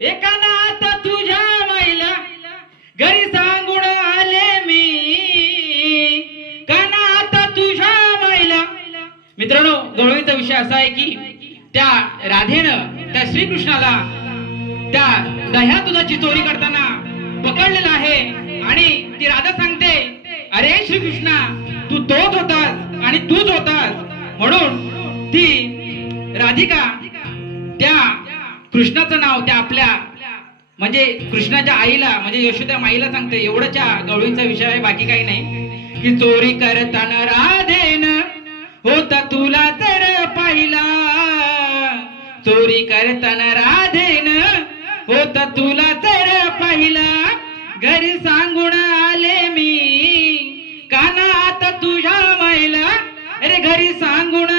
एकानात तुझ्या माईला घरी सांगून आले मी, कानात तुझ्या माईला. मित्रांनो, गवळीचा विषय असा आहे की त्या राधेनं त्या श्रीकृष्णाला त्या दह्या दुधाची चोरी करताना पकडलेला आहे. आणि ती राधा सांगते, अरे श्रीकृष्णा, तू तोच होतास आणि तूच होतास. म्हणून ती राधिका त्या कृष्णाचं नाव त्या आपल्या म्हणजे कृष्णाच्या आईला म्हणजे यशोदा माईला सांगते. एवढ्याच्या गवळीचा विषय आहे, बाकी काही नाही. की चोरी करताना राधेन होता तुला तर पाहिला, चोरी करताना राधेन होता तुला तर पाहिला. घरी सांगून आले मी, कानात तुझ्या माईला. अरे घरी सांगून